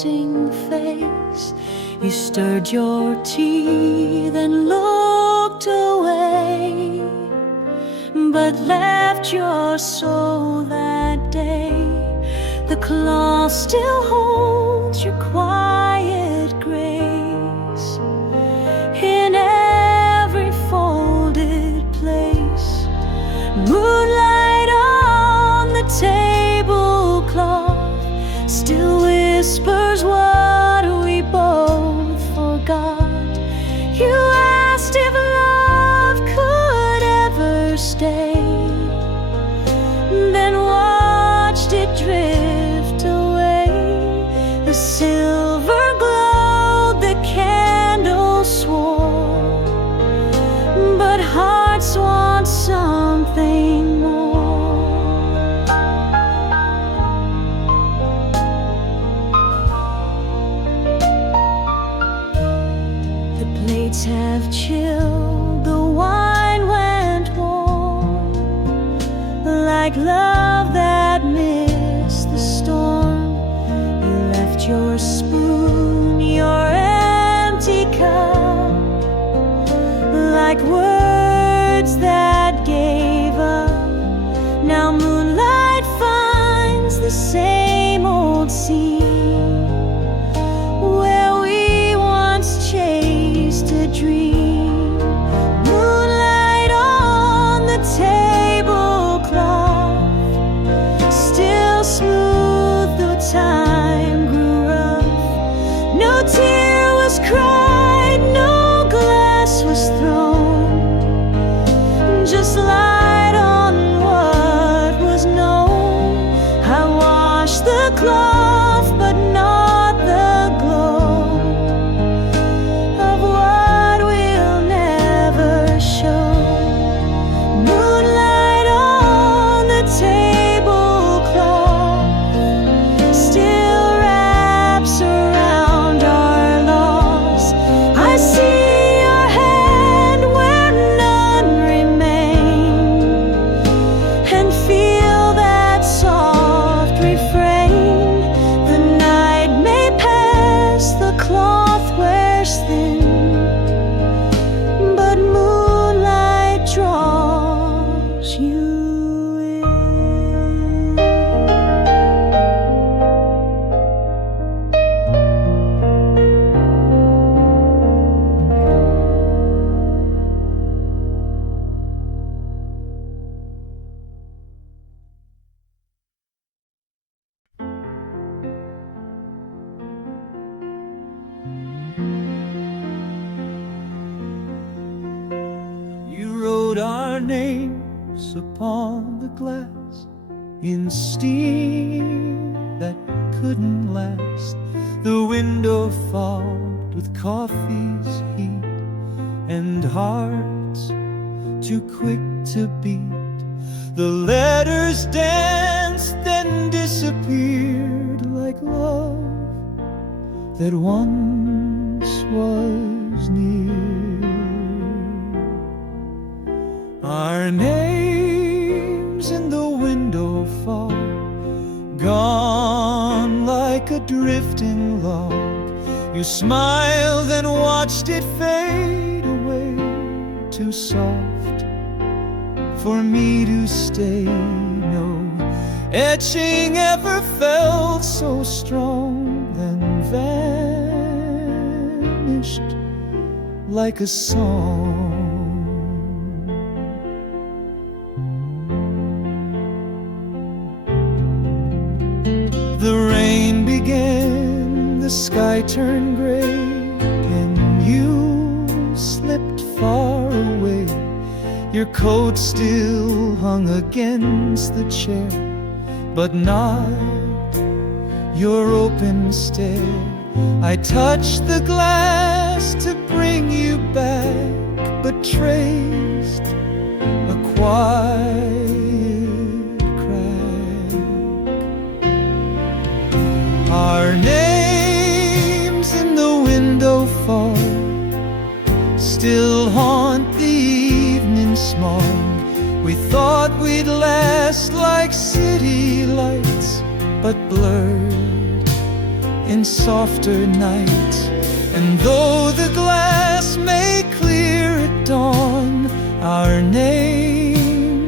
resting face. You stirred your tea, then looked away, but left your soul that day. The cloth still holds your quiet grace in every folded place. Moonlight on the tablecloth still whispers what we both forgot. You asked if love could ever stay, then watched it drift away. The silver glowed, the candle swore, but hearts want something more. The plates have chilled, the wine went warm, like love that missed the storm. You left your spoon, your empty cup, like words that gave up. Now moonlight finds the same old scene where we once chased a dream. Moonlight on the tablecloth, still smooth though time grew rough. No tear was cried, no glass was thrown, just light on what was known. I washed the cloth, but not the glow of what will never show. Moonlight on the tablecloth still wraps around our loss. I see your hand where none remain, and feel that soft refrain. The night may pass, the cloth wears thin, but moonlight draws you in. You wrote our names upon the glass in steam that couldn't last. The window fogged with coffee's heat, and hearts too quick to beat. The letters danced, then disappeared like love that once was near. Our names in the window fog, gone like a drifting log. You smiled and watched it fade away, too soft for me to stay. No etching ever felt so strong, then vanished like a song. The rain began, the sky turned gray, and you slipped far away. Your coat still hung against the chair, but not your open stare. I touched the glass to bring you back, but traced a quiet crack. Our names in the window fog still haunt the evening smog. We thought we'd last like city lights, but blurred in softer nights. And though the glass may clear at dawn, our names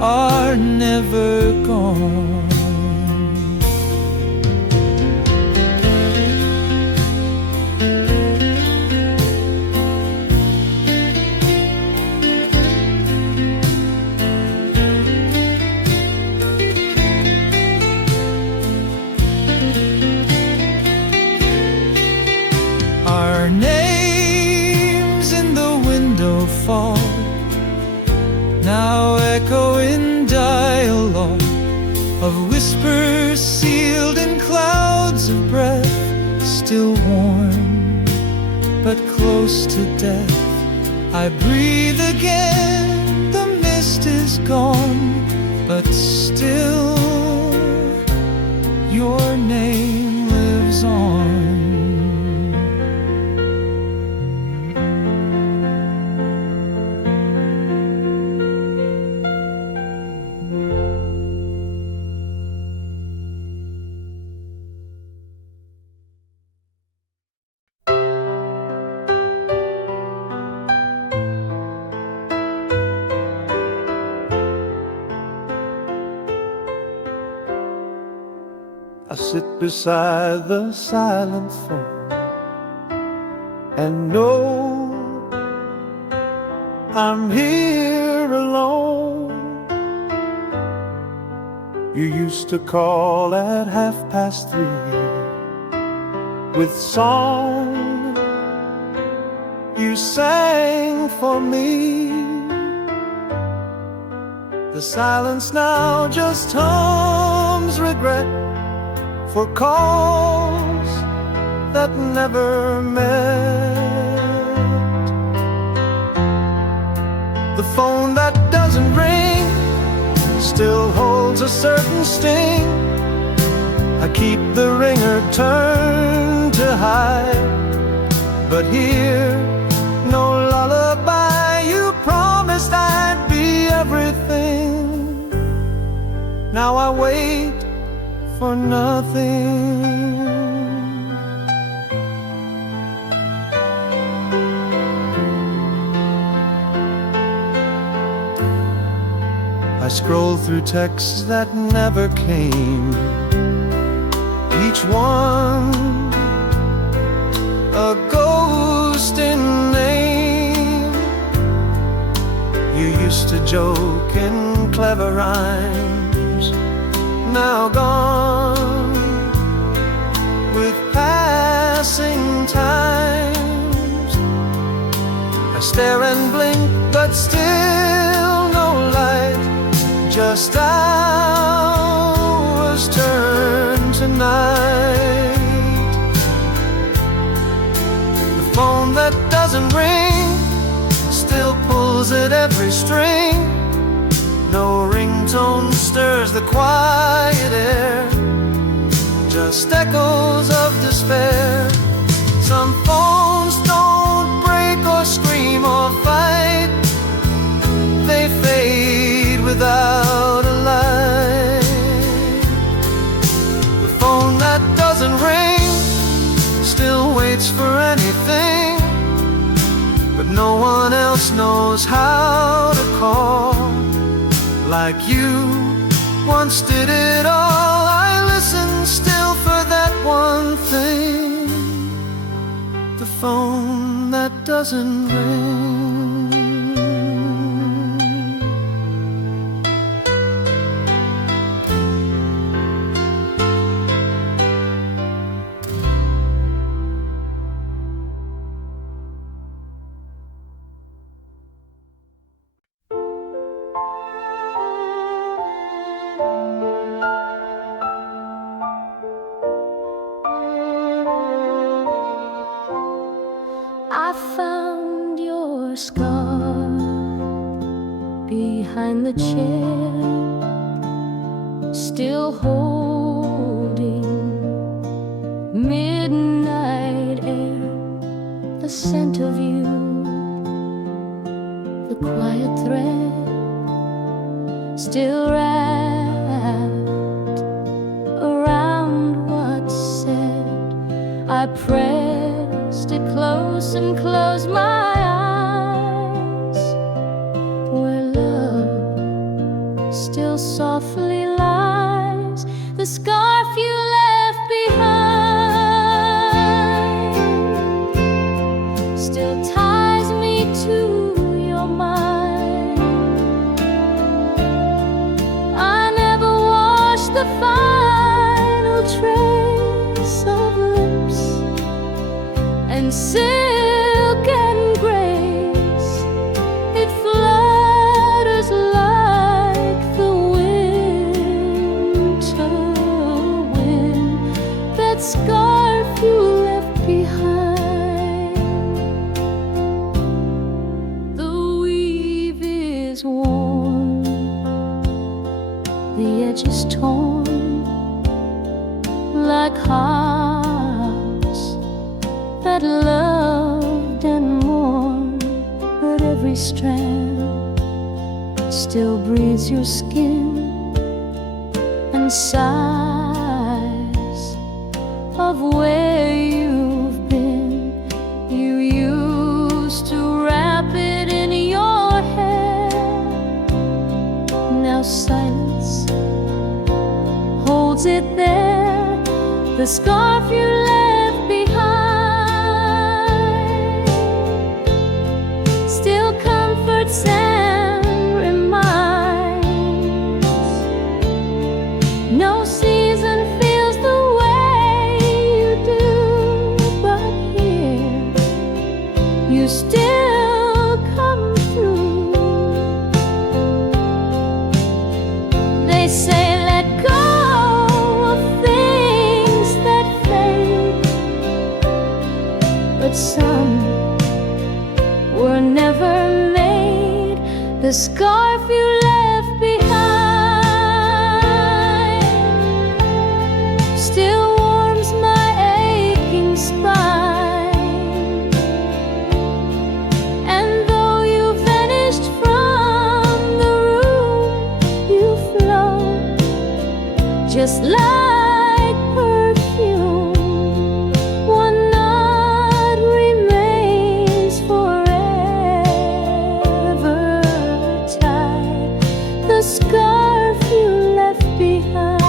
are never gone. Our names in the window fall, now echo in dialogue of whispers sealed in clouds of breath, still warm but close to death. I breathe again, the mist is gone, but still your name lives on. I sit beside the silent phone and know I'm here alone. You used to call at 3:30 with song you sang for me. The silence now just hums regret for calls that never met. The phone that doesn't ring still holds a certain sting. I keep the ringer turned to hide, but here, no lullaby. You promised I'd be everything. Now I wait for nothing. I scroll through texts that never came, each one a ghost in name. You used to joke in clever rhymes, now gone with passing times. I stare and blink, but still no light, just hours turn to night. The phone that doesn't ring still pulls at every string. No ringtone stirs the quiet air, just echoes of despair. Some phones don't break or scream or fight, they fade without a light. The phone that doesn't ring still waits for anything, but no one else knows how to call like you once did it all. I listen still for that one thing, the phone that doesn't ring. I found your scar behind the chair, still holding midnight air, the scent of you, the quiet thread still wrapped around what's I pressed it close and closed my eyes, where love still softly lies, the scarf you left behind still ties me to your mind. I never washed the final trace of lips and silk and grace. It flutters like the winter wind, that scarf you left behind. The weave is worn, the edge is torn, like hearts that loved and mourned, but every strand still breathes your skin and sighs of where you've been. You used to wrap it in your hair, now silence holds it there, the scarf you left behind still comforts and reminds. No season feels the way you do, but here you still come through. They say let go of things that fade, but some were never made. The scarf you left behind still warms my aching spine, and though you vanished from the room, you float just like perfume. One knot remains forever tied, the scarf you left behind.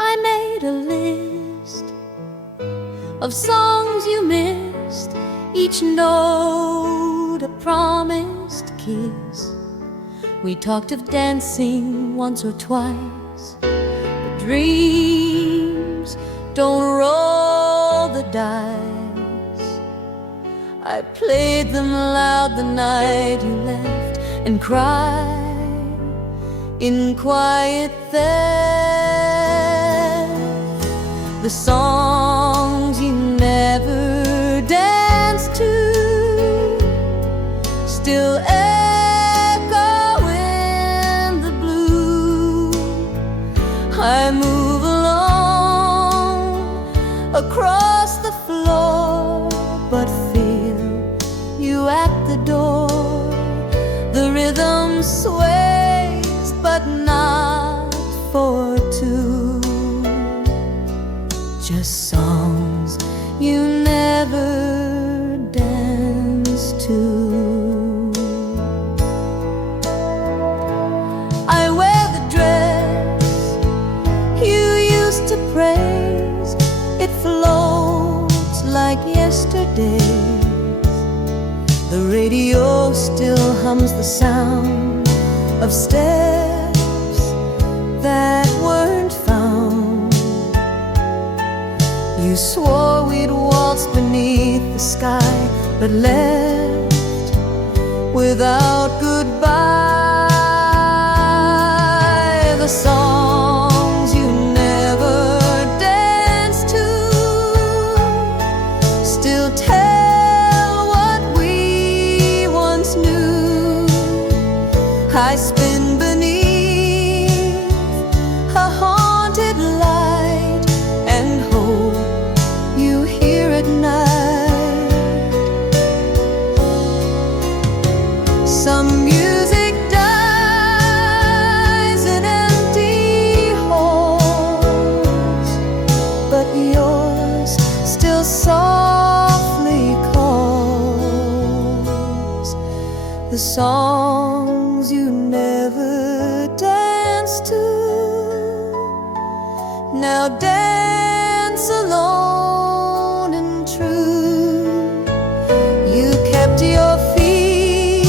I made a list of songs you missed, each note a promised kiss. We talked of dancing once or twice, but dreams don't roll the dice. I played them loud the night you left and cried in quiet theft. The songs you never danced to still echo in the blue. I move alone across the floor, but feel you at the door. The rhythm sways, but not for two. Just songs you never danced to. I wear the dress you used to praise. It floats like yesterday's. The radio still hums the sound of steps that weren't found. You swore we'd waltz beneath the sky, but left without goodbye. The songs you never danced to still tell Now dance alone and true. You kept your feet,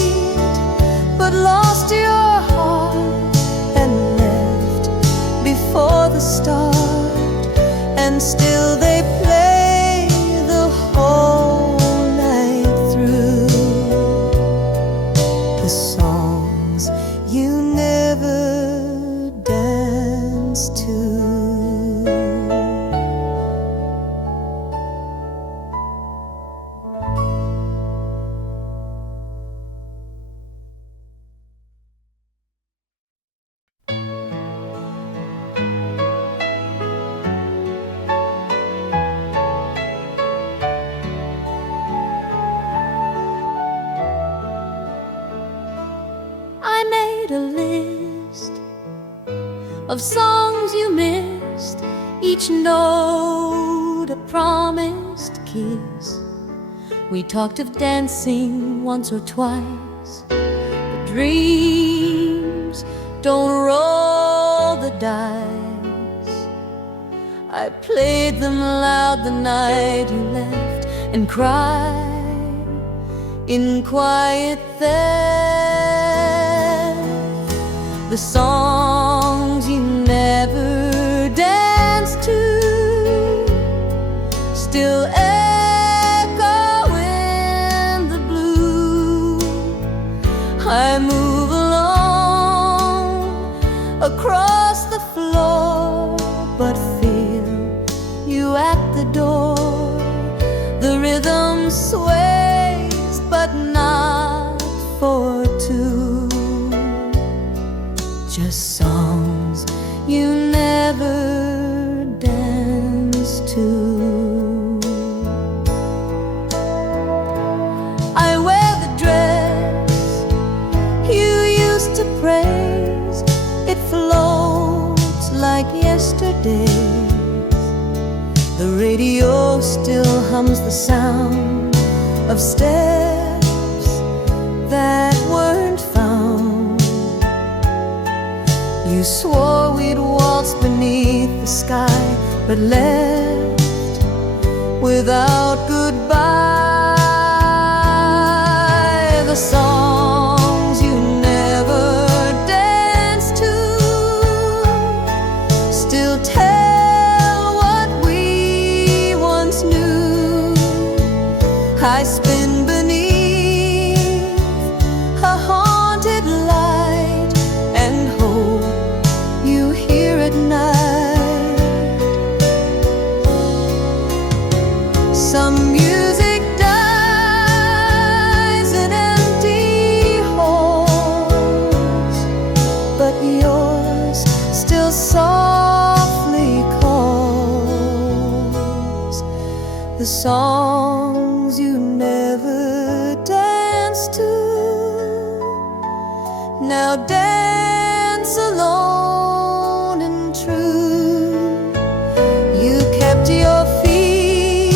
but lost your heart and left before the start, and still they play the whole night through. The songs you never danced to. I made a list of songs you missed, each note a promised kiss. We talked of dancing once or twice, but dreams don't roll the dice. I played them loud the night you left, and cried in quiet theft. The songs you never danced to still echo in the blue. I move alone across the floor, but feel you at the door. The rhythm sways, but not for two. Just songs you never danced to. I wear the dress you used to praise. It floats like yesterday's. The radio still hums the sound of steps that weren't found. You swore we'd waltz beneath the sky, but left without goodbye. The songs you never danced to still tell what we once knew. I spin beneath a haunted light and hope you hear at night. Some music dies in empty halls, but yours still softly calls. The songs you never danced to, now dance alone and true. You kept your feet,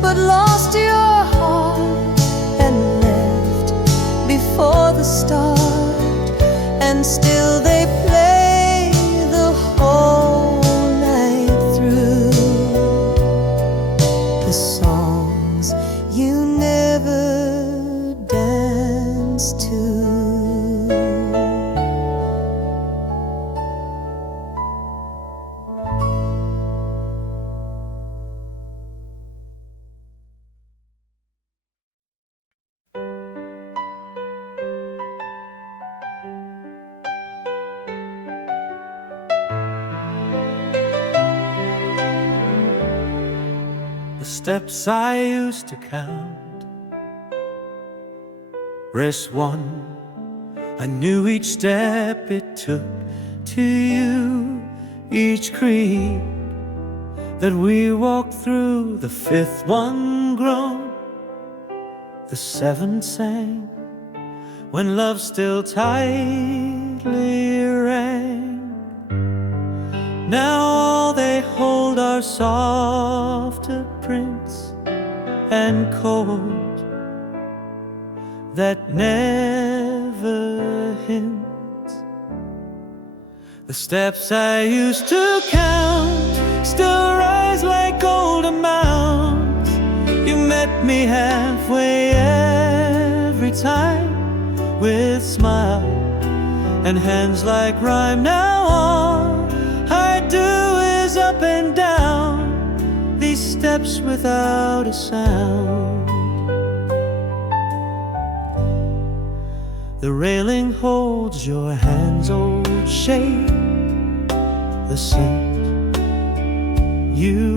but lost your heart and left before the start, and still they play the whole night through. The songs you never danced to. The steps I used to count, rest one, I knew each step it took to you. Each creak that we walked through, the fifth one grown, the seventh sang, when love still tightly rang. Now all they hold are softer prints and cold that never hint. The steps I used to count, still rise like old amounts. You met me halfway every time, with smile and hands like rhyme. Now all I do is up and down these steps without a sound. The railing holds your hand's old shape, the scent you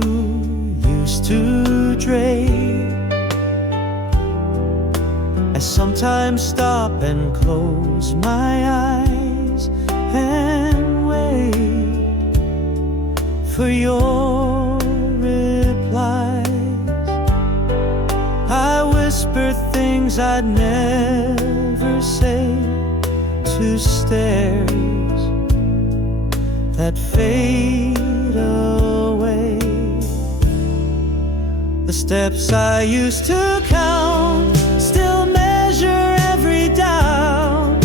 used to drape. I sometimes stop and close my eyes and wait for your replies. I whisper things I'd never say to stares that fade away. The steps I used to count still measure every down.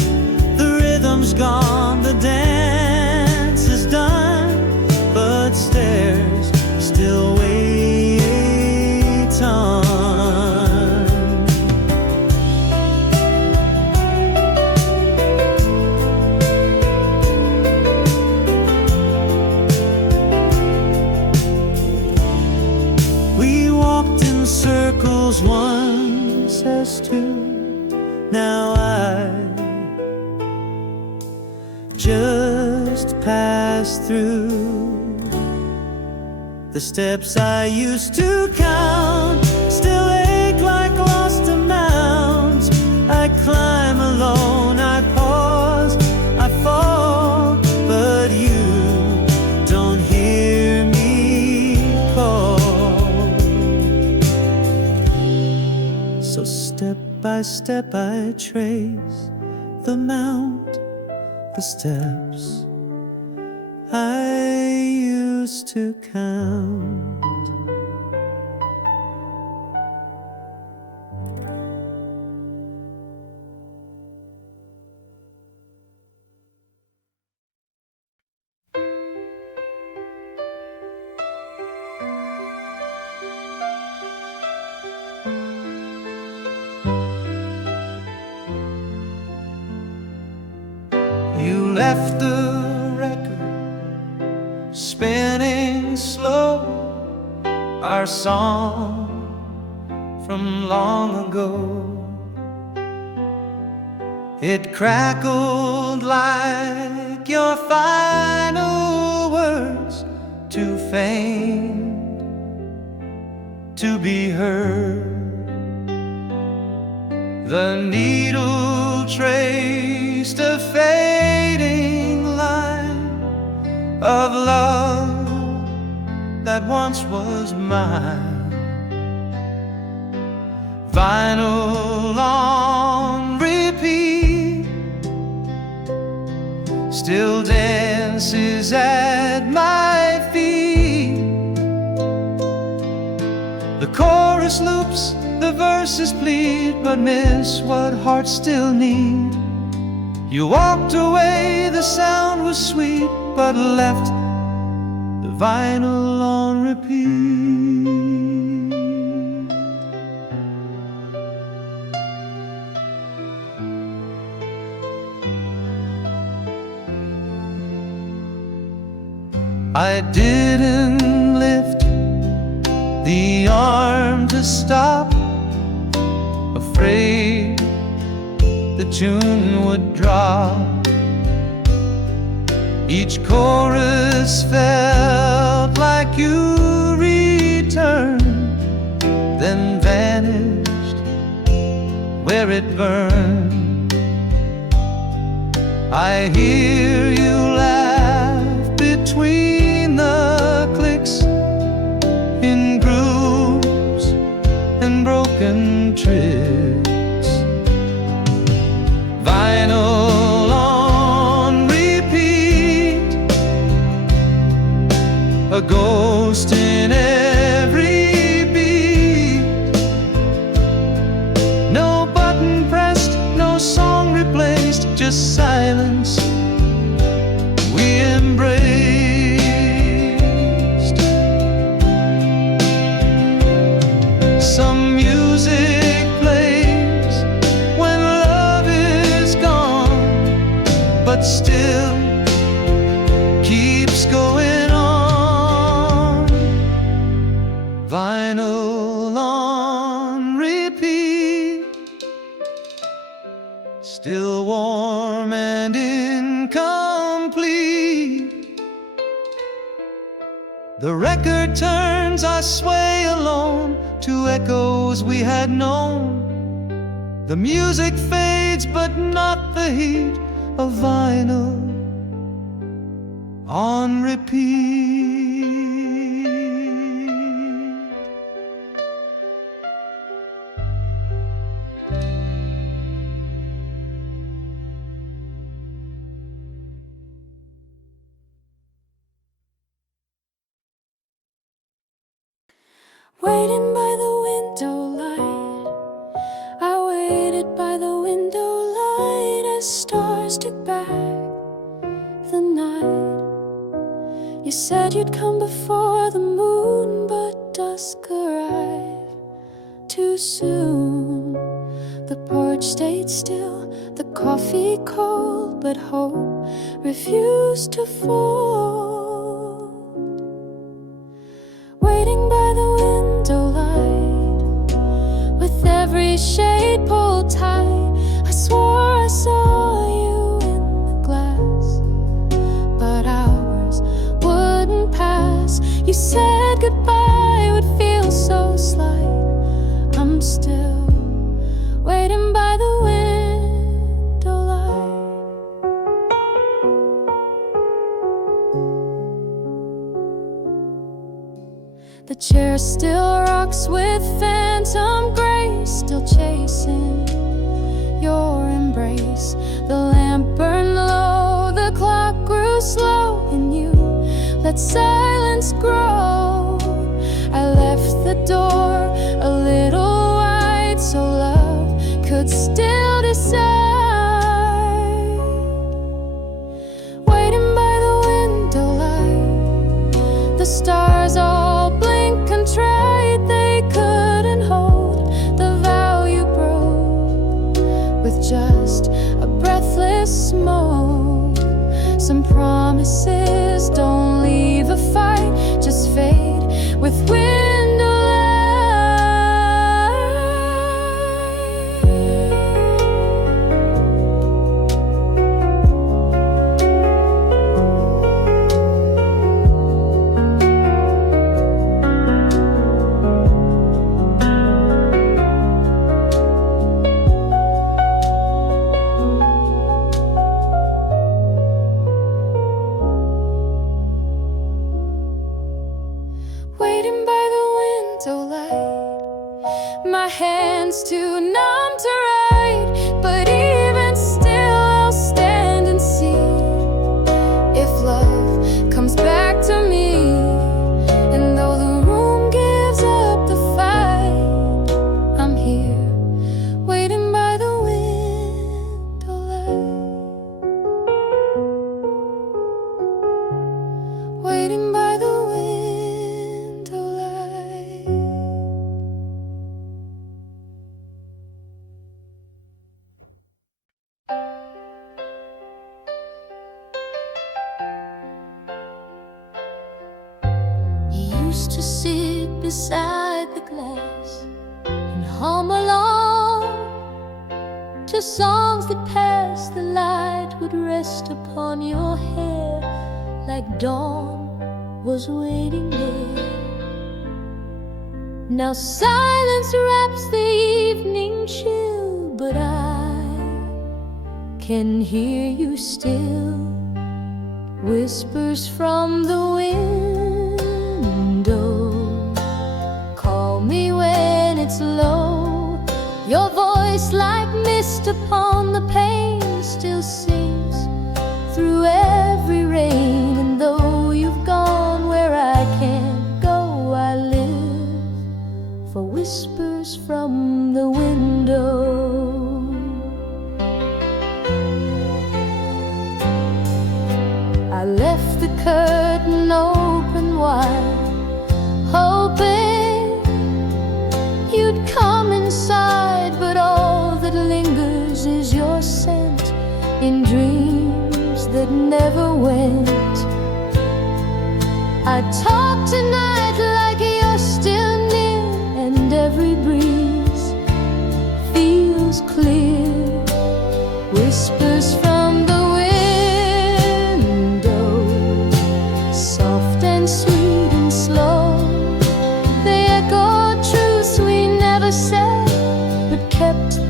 The rhythm's gone, the dance is done, but stairs still weigh a ton. We walked in circles once as two. Now I just pass through. The steps I used to count still ache like lost amounts. I climb alone, I pause, I fall, but you don't hear me call. So step by step I trace the mount, the steps I used to count. You left the record spinning slow, our song from long ago. It crackled like your final words, too faint to be heard. The needle traced a fading line of love that once was mine. Vinyl on repeat still dances at my feet. The chorus loops, the verses plead, but miss what hearts still need. You walked away, the sound was sweet, but left the vinyl on repeat. I didn't lift the arm to stop, afraid the tune would drop. Each chorus felt like you returned, then vanished where it burned. I hear you laugh between the clicks, in grooves and broken tricks. Vinyl on repeat, a ghost in every beat. No button pressed, no song replaced, just silence we embraced. keeps going on. Vinyl on repeat, still warm and incomplete. The record turns, I sway alone to echoes we had known. The music fades, but not the heat of vinyl on repeat. Waiting by the window light, I waited by the window light as stars took back the night. You said you'd come before the moon, but dusk arrived too soon. The porch stayed still, the coffee cold, but hope refused to fold. Waiting by the window light, with every shade pulled tight, I swore I saw you in the glass, but hours wouldn't pass. You said goodbye would feel so slight. I'm still waiting by the window light. The chair still rocks with phantom grace, still chasing your embrace. The lamp burned low, the clock grew slow, and you let silence grow. I left the door a little wide so love could still decide. Waiting by the window light, the stars all blink contrite. They couldn't hold the vow you broke with just a breathless smoke. Some promises don't leave a fight, just fade with window waiting by the window light. My hands too numb to write, but even still I'll stand and see if love comes back to me. And though the room gives up the fight, I'm here waiting by the window light. Waiting by the window light. You used to sit beside the glass and hum along to songs that passed. The light would rest upon your hair like dawn was waiting there. Now silence wraps the evening chill, but I can hear you still. Whispers from the window call me when it's low. Your voice like mist upon the pane still sings through every rain. And though you've gone where I can't go, I live for whispers from the window. I left the curtain open wide, hoping you'd come inside. But all that lingers is your scent in dreams that never went. I talk tonight like you're still near, and every breeze feels clear. Whispers from the window, soft and sweet and slow. They echo truths we never said, but kept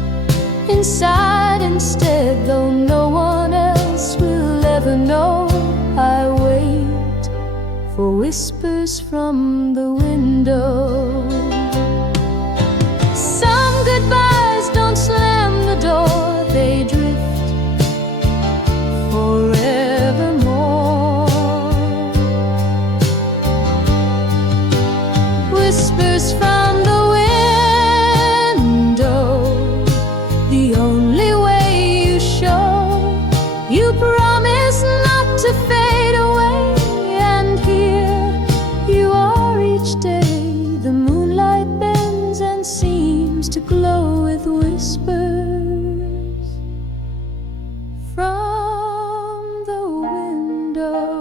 inside instead. Though no one else will ever know, I wait for whispers from the window. Some goodbyes don't slam the door, they drift forevermore. Whispers from the window, the only way you show you promise not to fade away. And here you are each day. The moonlight bends and seems to glow with whispers from the window.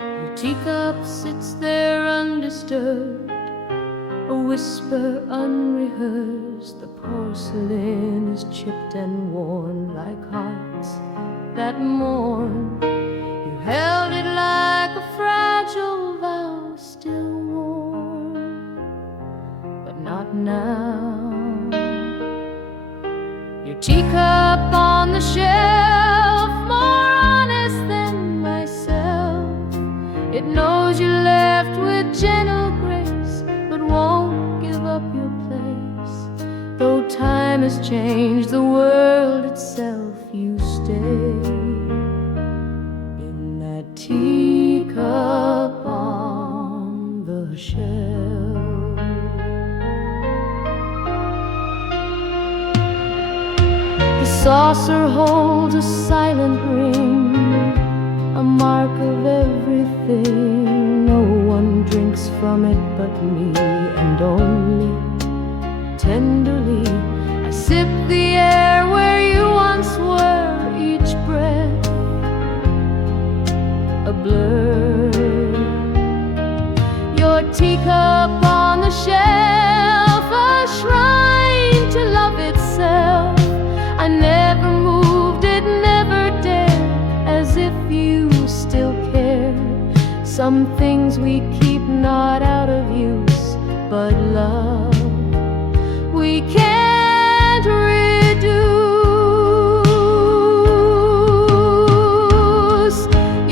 Your teacup sits there undisturbed, a whisper unrehearsed. The porcelain is chipped and worn like hearts that mourn. You held it like a fragile vow, still warm, but not now. Your teacup on the shelf, more honest than myself. It knows you left with gentle grace, but won't give up your place. Though time has changed the world itself, you stay in that teacup on the shelf. The saucer holds a silent ring, a mark of everything. No one drinks from it but me, and only tenderly I sip the air where you once were, each breath a blur. Your teacup on the shelf, a shrine to love itself. I never moved it, never dared, as if you still care. Some things we keep not out of use, but love we can't reduce.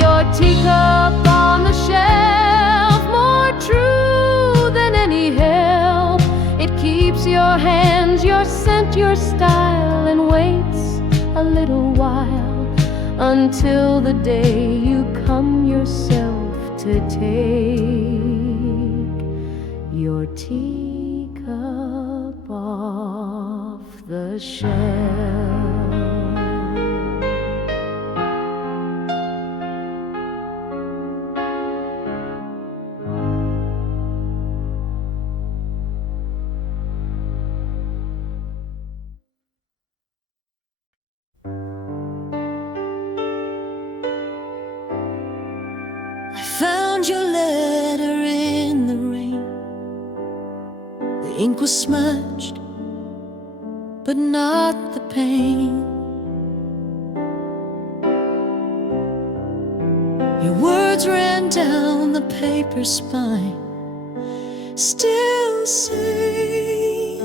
Your teacup on the shelf, more true than any help. It keeps your hands, your scent, your style, and waits a little while until the day you come yourself to take your teacup off the shelf. Found your letter in the rain. The ink was smudged, but not the pain. Your words ran down the paper spine, still saying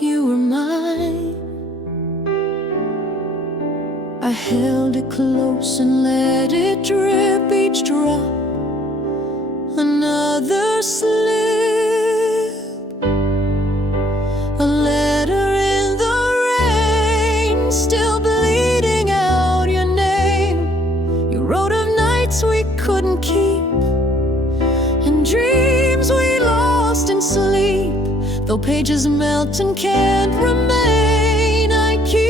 you were mine. I held it close and let it drip, each drop another slip. A letter in the rain, still bleeding out your name. Though pages melt and can't remain, I keep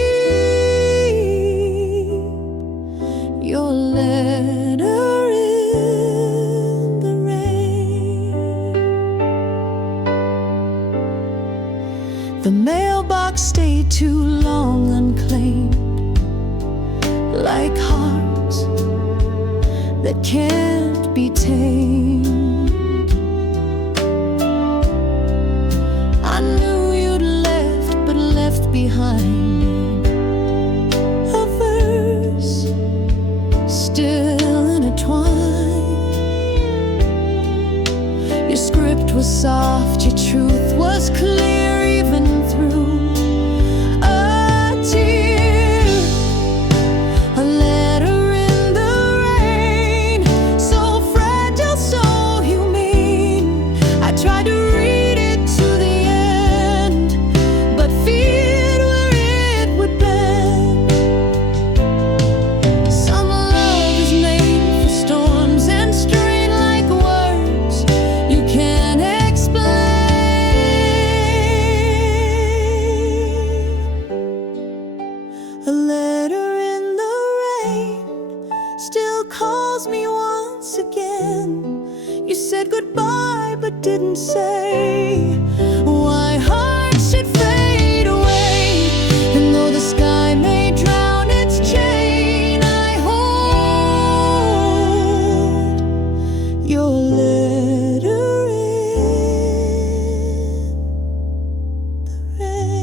your letter in the rain. The mailbox stayed too long unclaimed, like hearts that can't be tamed. I knew you'd left, but left behind a verse still intertwined. Your script was soft, your truth was clear, even through a tear. A letter in the rain, so fragile, so humane. I tried to read it to the end, but feared where it would bend. Some love is made for storms and strain, like words you can't explain. A letter in the rain still calls me once again. You said goodbye, but didn't say why hearts should fade away. And though the sky may drown its chain, I hold your letter in the rain.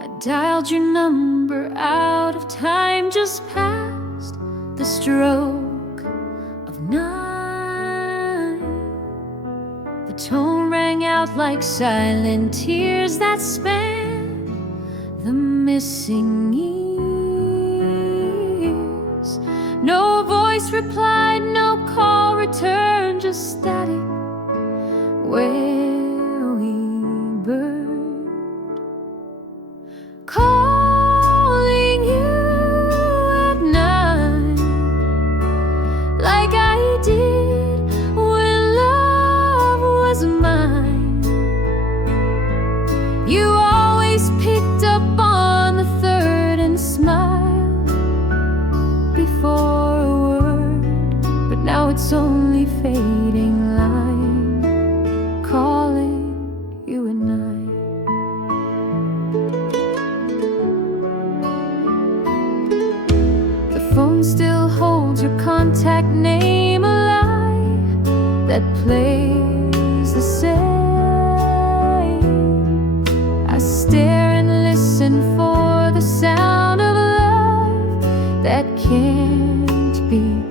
I dialed your number out of time, just past the stroke of 9. The tone rang out like silent tears that span the missing years. No voice replied, no call returned, just static where we burned. Calling you at night, like I did when love was mine. You always picked up on the third and smiled before a word, but now it's only fading line, calling you at night. The phone still holds your contact name, a lie that plays the same. I stare and listen for the sound of love that can't be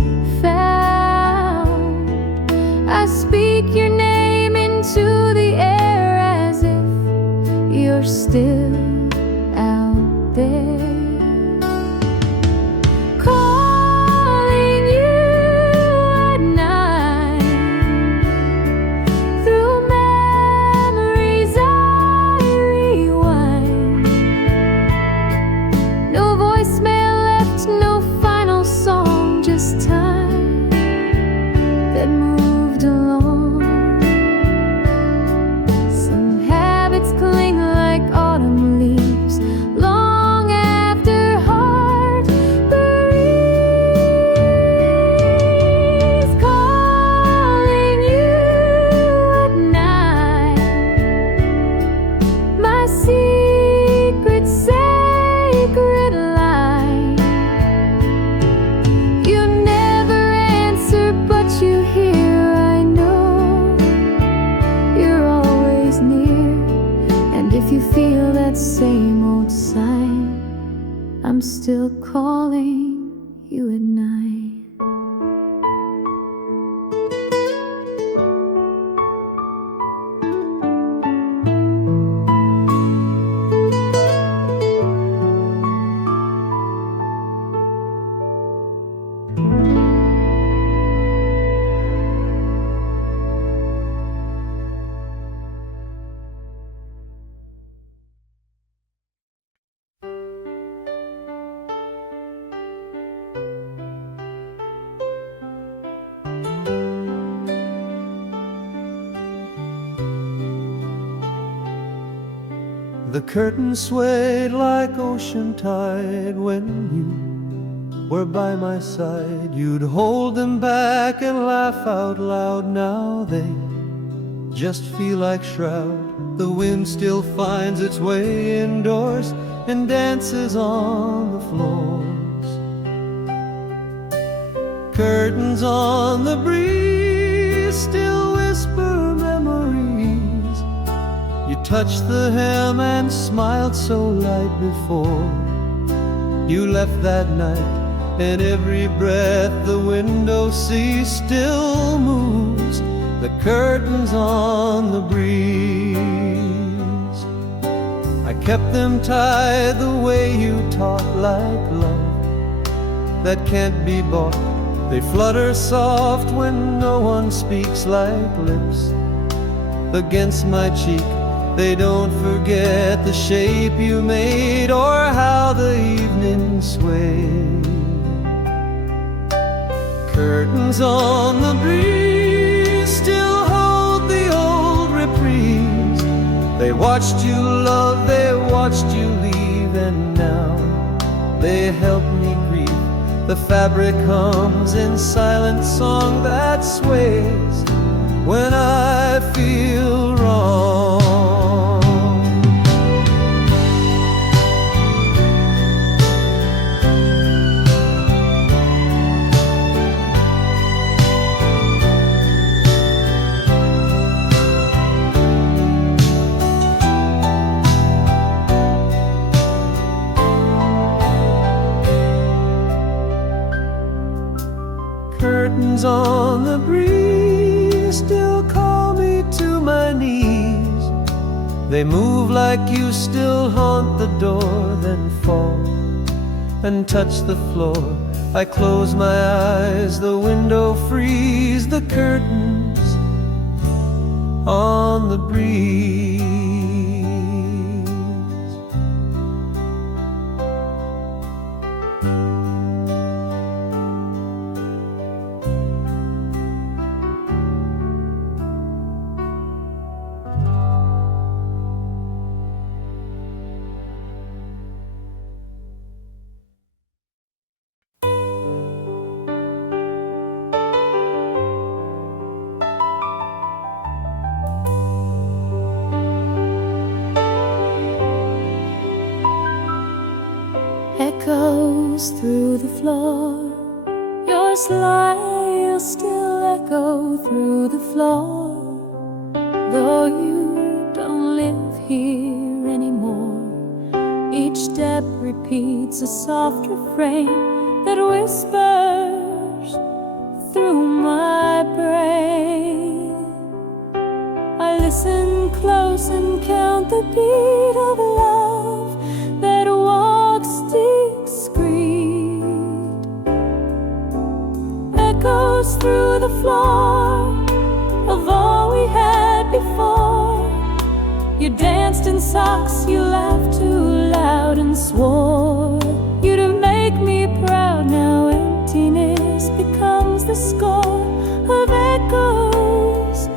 found. I speak your name into the air as if you're still out there. Calling you at night, through memories I rewind. No voicemail left, no final song, just time that moved along. Some habits cling like autumn leaves, long after heart breathes. Calling you at night, my secret, sacred line. You never answer, but you hear. I know you're always near, and if you feel that same old sign, I'm still calling you at night. The curtain swayed like ocean tide when you were by my side. You'd hold them back and laugh out loud. Now they just feel like shroud. The wind still finds its way indoors and dances on the floors. Curtains on the breeze still whisper memories. You touched the hem and smiled so light before you left that night, and every breath the window sees still moves the curtains on the breeze. I kept them tied the way you taught, like love that can't be bought. They flutter soft when no one speaks, like lips against my cheek. They don't forget the shape you made or how the evening swayed. Curtains on the breeze still hold the old reprise. They watched you love, they watched you leave, and now they help me grieve. The fabric hums in silent song that sways when I feel wrong. Curtains on the breeze still call me to my knees. They move like you still haunt the door, then fall and touch the floor. I close my eyes, the window frees, the curtains on the breeze. Echoes through the floor, your smile still echo through the floor. Though you don't live here anymore, each step repeats a soft refrain that whispers through my brain. I listen close and count the beat of love that walks discreet. Echoes through the floor of all we had before. You danced in socks, you laughed too loud and swore you'd make me proud. Now emptiness becomes the score of echoes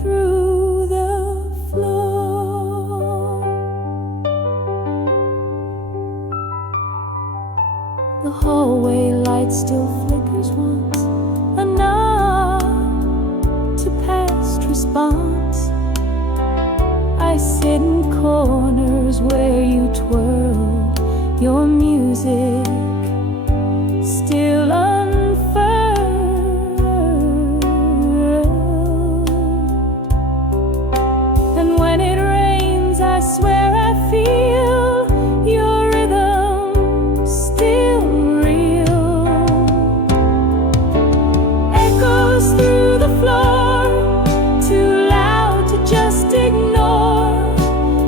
through the floor. The hallway light still flickers once, a nod to past response. I sit in corners where you twirled your music, still unfurled. And when it rains, I swear I feel your rhythm still real. Echoes through the floor, too loud to just ignore.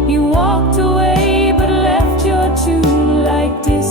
You walked away but left your tune like this.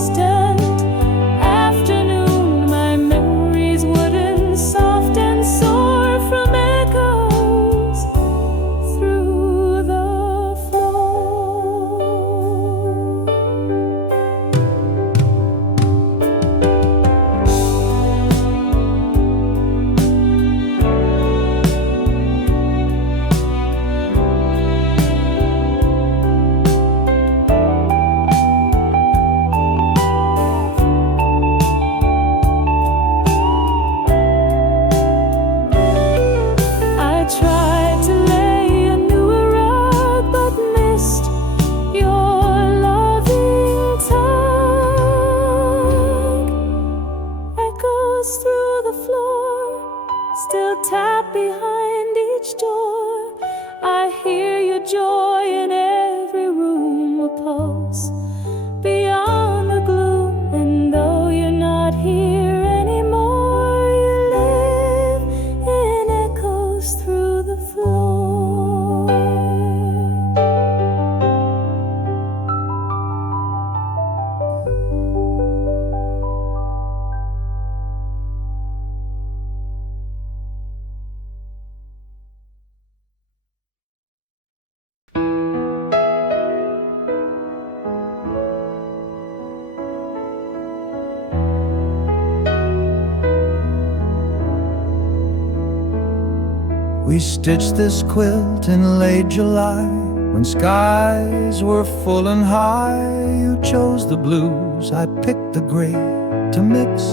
We stitched this quilt in late July, when skies were full and high. You chose the blues, I picked the gray, to mix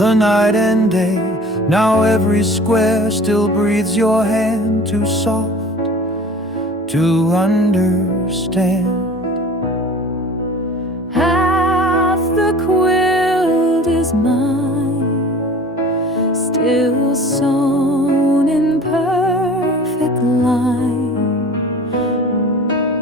the night and day. Now every square still breathes your hand, too soft to understand. Half the quilt is mine, still sewn in perfect line.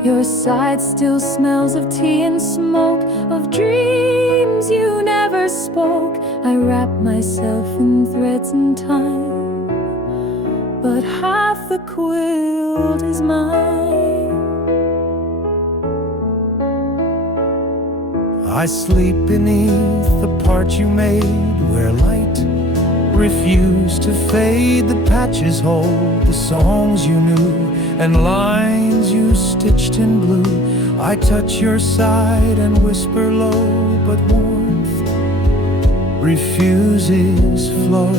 Your side still smells of tea and smoke, of dreams you never spoke. I wrap myself in threads and time, but half the quilt is mine. I sleep beneath the part you made, where light refused to fade. The patches hold the songs you knew, and lines you stitched in blue. I touch your side and whisper low, but warmth refuses flow.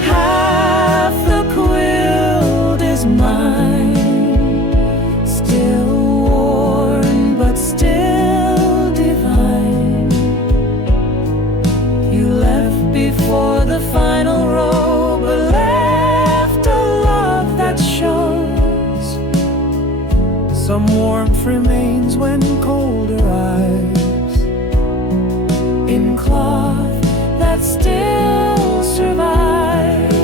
Half the quilt is mine, still worn but still divine. You left before the final row, but left a love that shows. Some warmth remains when colder eyes, in cloth that still survives.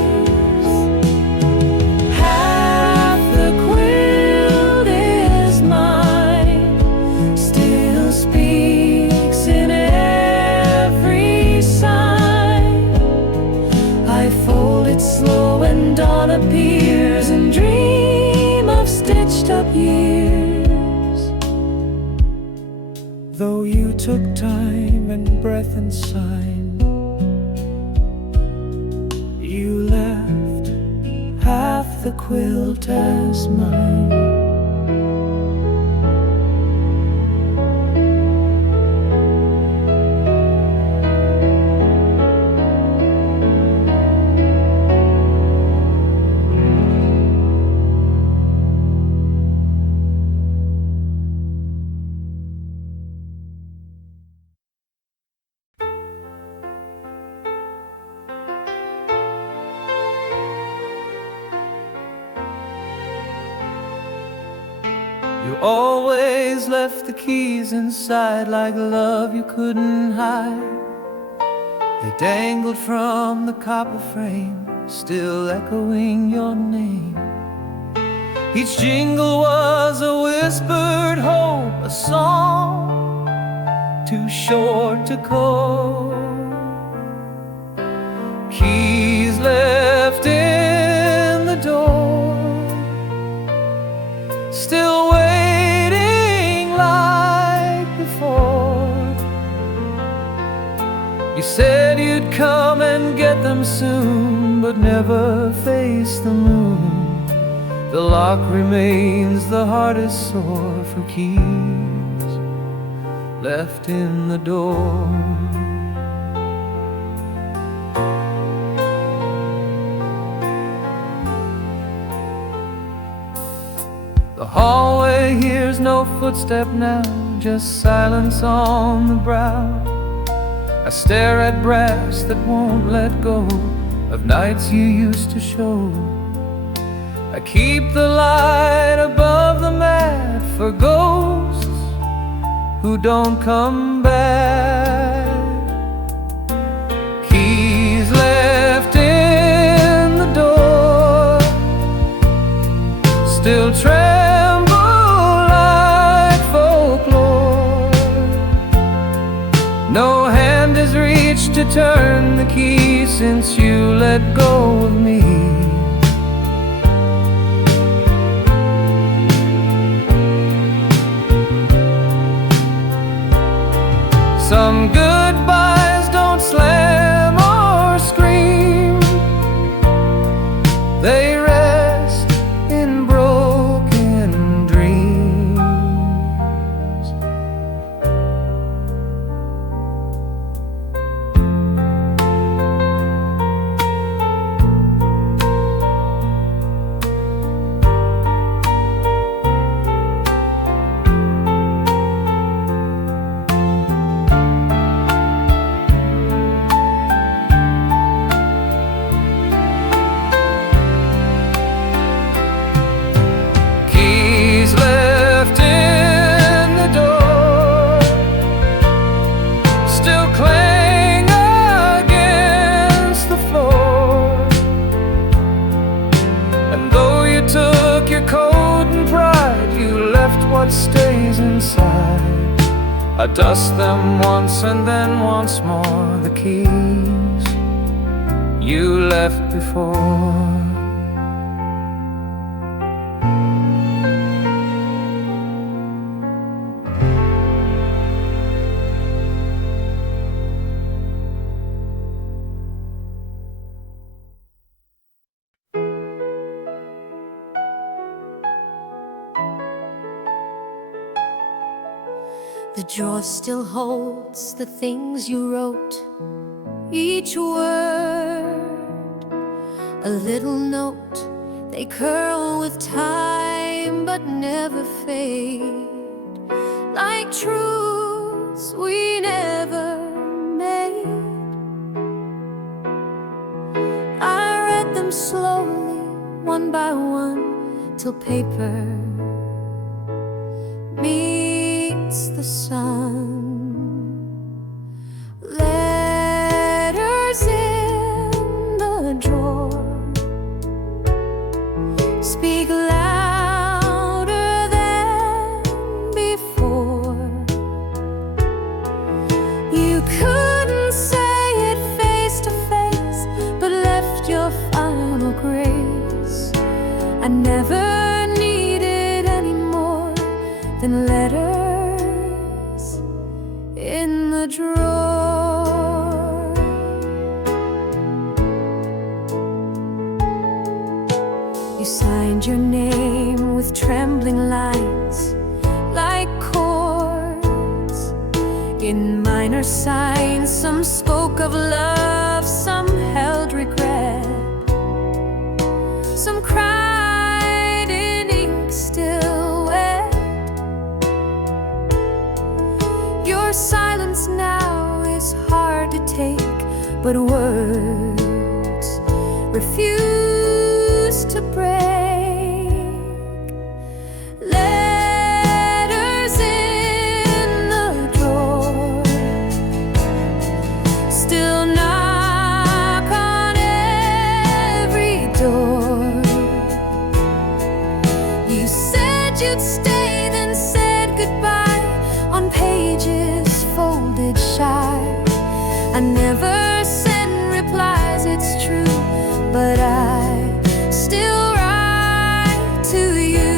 Half the quilt is mine, still speaks in every sign. I fold it slow and dawn appears, and dream of stitched up years. though you took time and breath and sign. You left half the quilt as mine. You always left the keys inside, like love you couldn't hide. They dangled from the copper frame, still echoing your name. Each jingle was a whispered hope, a song too short to call. Keys left in the door, still waiting like before. You said you'd come and get them soon, but never faced the moon. The lock remains the hardest sore for keys left in the door. The hallway hears no footstep now, just silence on the brow. I stare at brass that won't let go of nights you used to show. I keep the light above the mat for ghosts who don't come back. Keys left in the door, still tremble like folklore. No hand has reached to turn the key since you let go of me. Some goodbyes don't slam or scream, they rest in broken dreams. what stays inside. I dust them once and then once more, the keys you left before. The drawer still holds the things you wrote, each word a little note. They curl with time but never fade, like truths we never made. I read them slowly, one by one, till paper meets the sun. Letters in the drawer speak louder than before. You couldn't say it face to face, but left your final grace. I never needed any more than letters in the drawer. You signed your name with trembling lines, like chords in minor signs. Some spoke of love, some held regret, some cried in ink still wet. Your silence now is hard to take, but words refuse to break. Letters in the drawer still knock on every door. You said you'd stay, then said goodbye on pages folded shy. I never send replies, it's true, but I still write to you.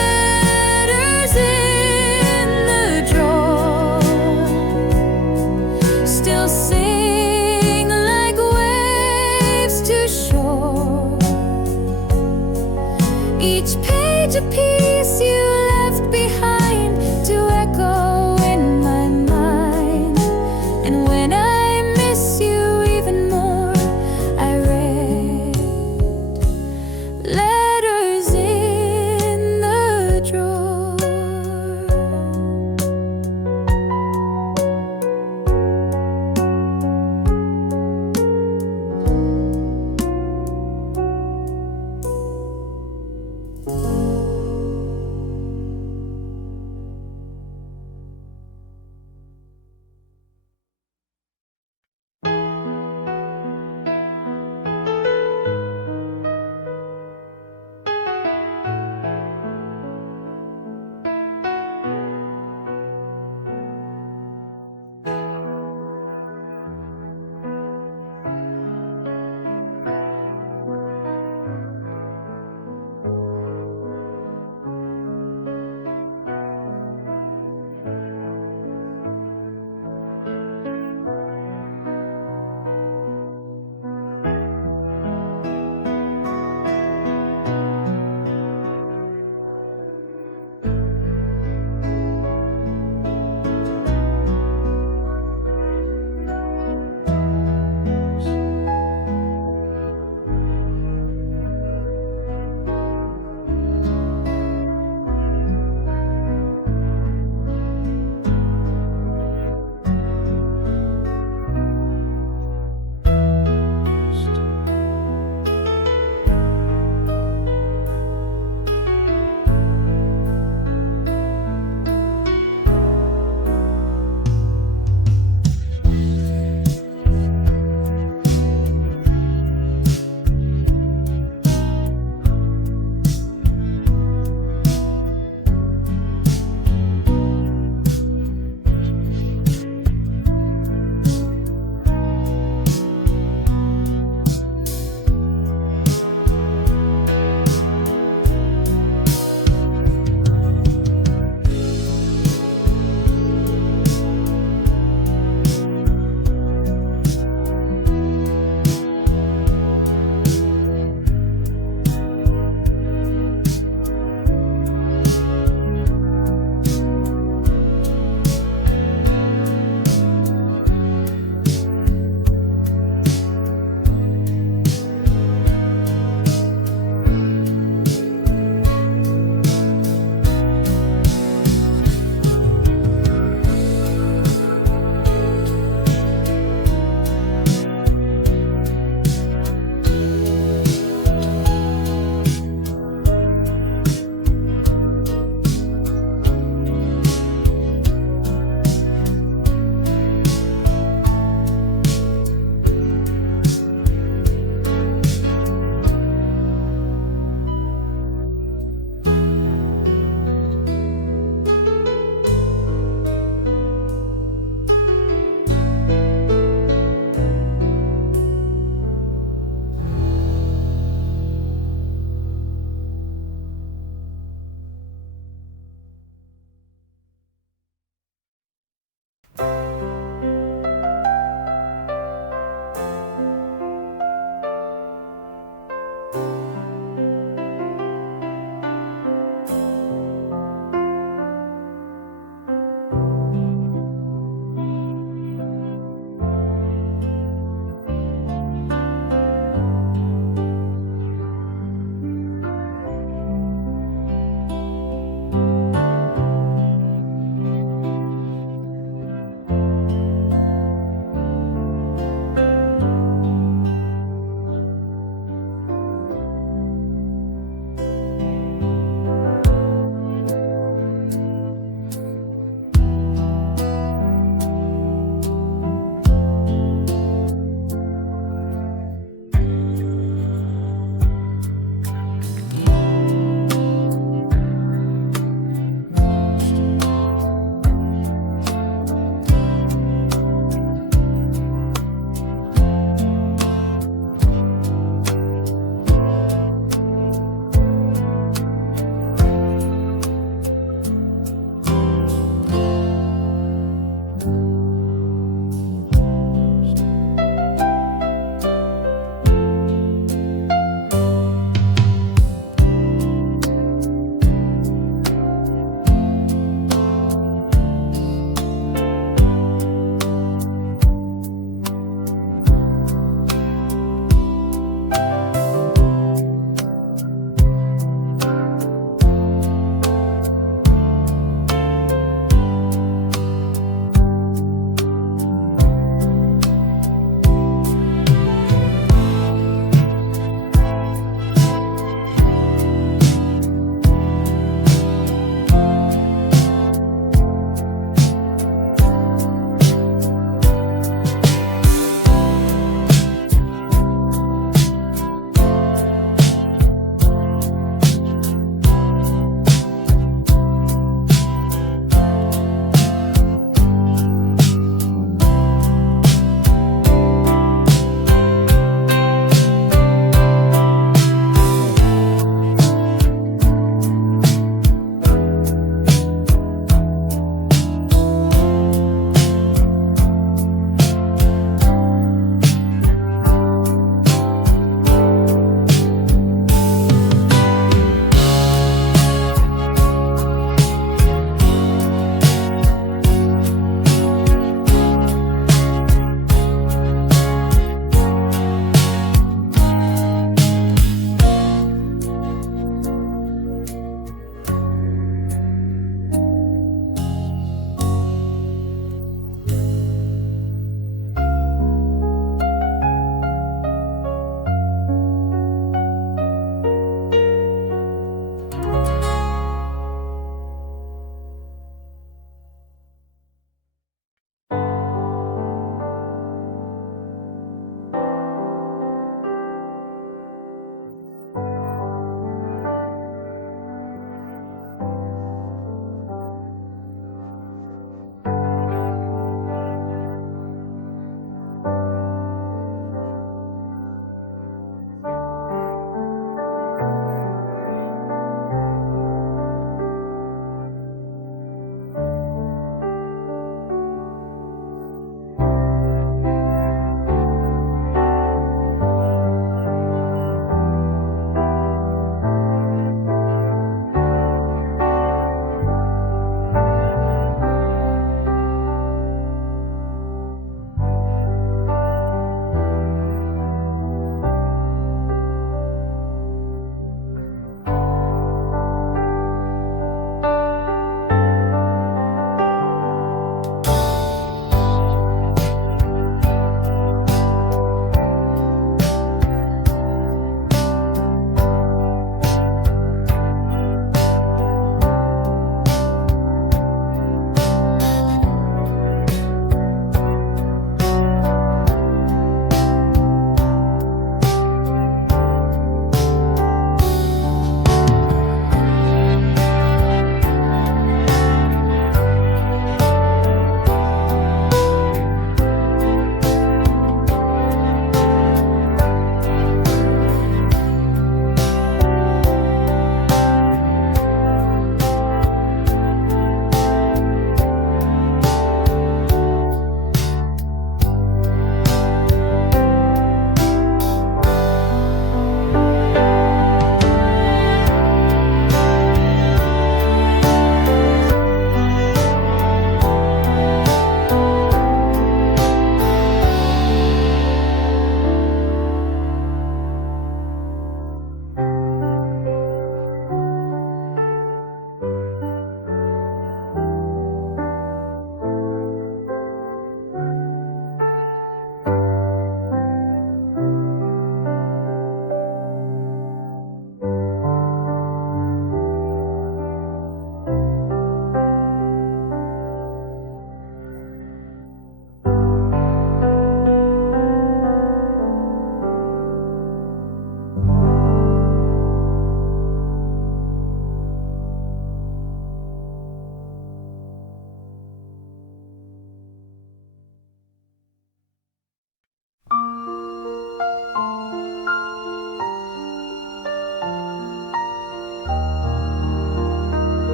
Letters in the drawer still sing like waves to shore. Each page a piece